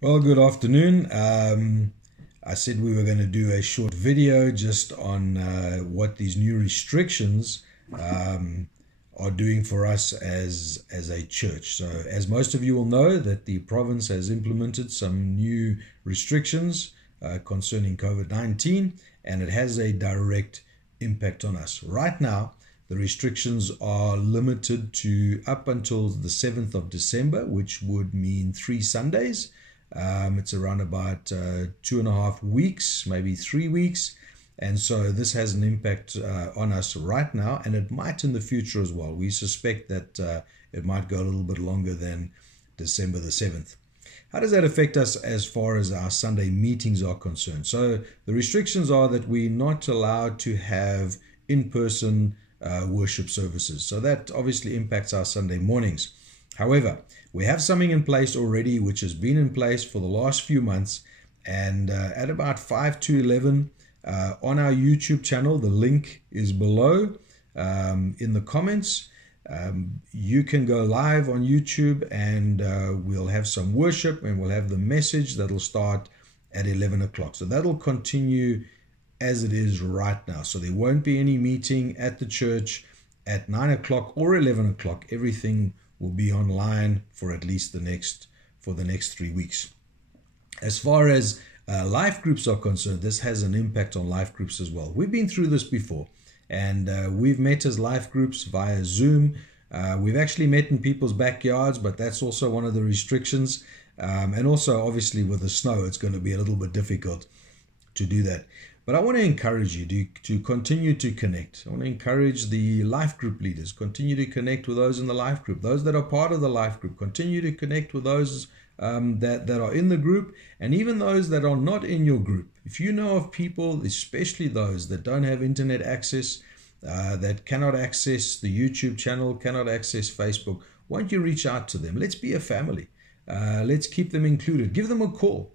Well, good afternoon. I said we were going to do a short video just on what these new restrictions um, are doing for us as a church. So, as most of you will know, that the province has implemented some new restrictions concerning COVID-19, and it has a direct impact on us. Right now, the restrictions are limited to up until the 7th of December, which would mean 3 Sundays. It's around about 2.5 weeks, maybe 3 weeks. And so this has an impact on us right now, and it might in the future as well. We suspect that it might go a little bit longer than December the 7th. How does that affect us as far as our Sunday meetings are concerned? So the restrictions are that we're not allowed to have in-person worship services. So that obviously impacts our Sunday mornings. However, we have something in place already, which has been in place for the last few months. And at about 5 to 11 on our YouTube channel, the link is below in the comments. You can go live on YouTube, and we'll have some worship, and we'll have the message that'll start at 11 o'clock. So that'll continue as it is right now. So there won't be any meeting at the church at 9 o'clock or 11 o'clock. Everything will be online for at least the next 3 weeks. As far as life groups are concerned, this has an impact on life groups as well. We've been through this before, and we've met as life groups via Zoom. We've actually met in people's backyards, but that's also one of the restrictions. And also, obviously, with the snow, it's going to be a little bit difficult to do that. But I want to encourage you to continue to connect. I want to encourage the life group leaders, continue to connect with those in the life group. Those that are part of the life group, continue to connect with those that are in the group, and even those that are not in your group. If you know of people, especially those that don't have internet access, that cannot access the YouTube channel, cannot access Facebook, why don't you reach out to them? Let's be a family. Let's keep them included. Give them a call.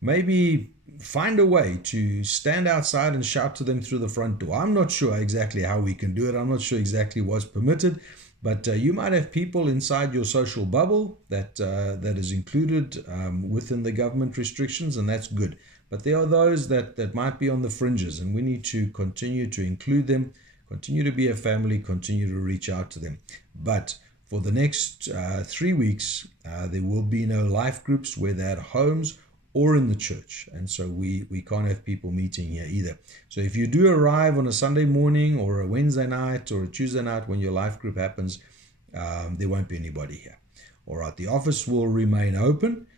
Maybe find a way to stand outside and shout to them through the front door. I'm not sure exactly how we can do it. I'm not sure exactly what's permitted, but you might have people inside your social bubble that is included within the government restrictions, and that's good. But there are those that might be on the fringes, and we need to continue to include them, continue to be a family, continue to reach out to them. But for the next 3 weeks, there will be no life groups, whether at homes or in the church. And so we can't have people meeting here either. So if you do arrive on a Sunday morning or a Wednesday night or a Tuesday night when your life group happens, there won't be anybody here. All right, the office will remain open.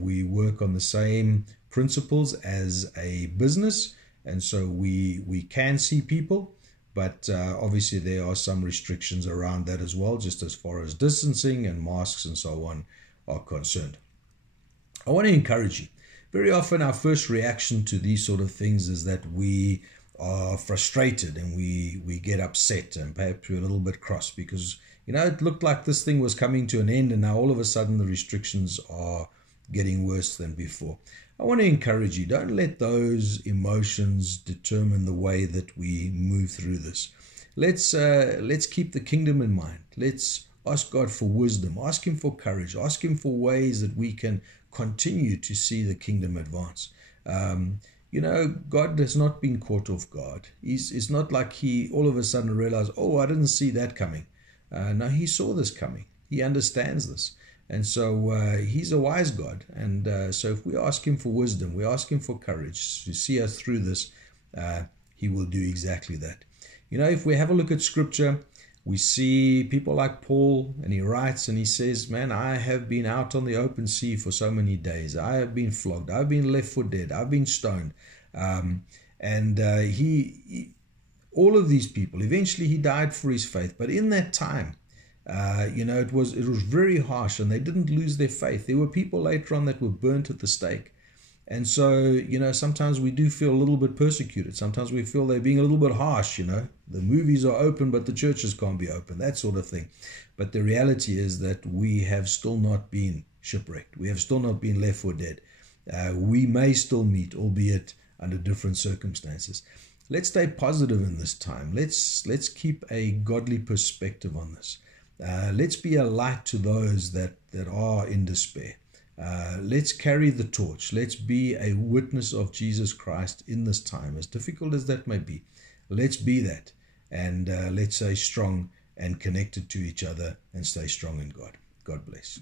We work on the same principles as a business, and so we can see people, but obviously there are some restrictions around that as well, just as far as distancing and masks and so on are concerned. I want to encourage you. Very often our first reaction to these sort of things is that we are frustrated and we get upset, and perhaps we're a little bit cross because, it looked like this thing was coming to an end, and now all of a sudden the restrictions are getting worse than before. I want to encourage you, don't let those emotions determine the way that we move through this. Let's keep the kingdom in mind. Let's ask God for wisdom, ask Him for courage, ask Him for ways that we can continue to see the kingdom advance. God has not been caught off guard. It's not like He all of a sudden realized, oh, I didn't see that coming. No, He saw this coming. He understands this. And so He's a wise God. And so if we ask Him for wisdom, we ask Him for courage to see us through this, He will do exactly that. If we have a look at Scripture, we see people like Paul, and he writes and he says, man, I have been out on the open sea for so many days. I have been flogged. I've been left for dead. I've been stoned. All of these people, eventually he died for his faith. But in that time, it was very harsh, and they didn't lose their faith. There were people later on that were burnt at the stake. And so, sometimes we do feel a little bit persecuted. Sometimes we feel they're being a little bit harsh, The movies are open, but the churches can't be open, that sort of thing. But the reality is that we have still not been shipwrecked. We have still not been left for dead. We may still meet, albeit under different circumstances. Let's stay positive in this time. Let's keep a godly perspective on this. Let's be a light to those that are in despair. Let's carry the torch. Let's be a witness of Jesus Christ in this time, as difficult as that may be. Let's be that, and let's stay strong and connected to each other and stay strong in God. God bless.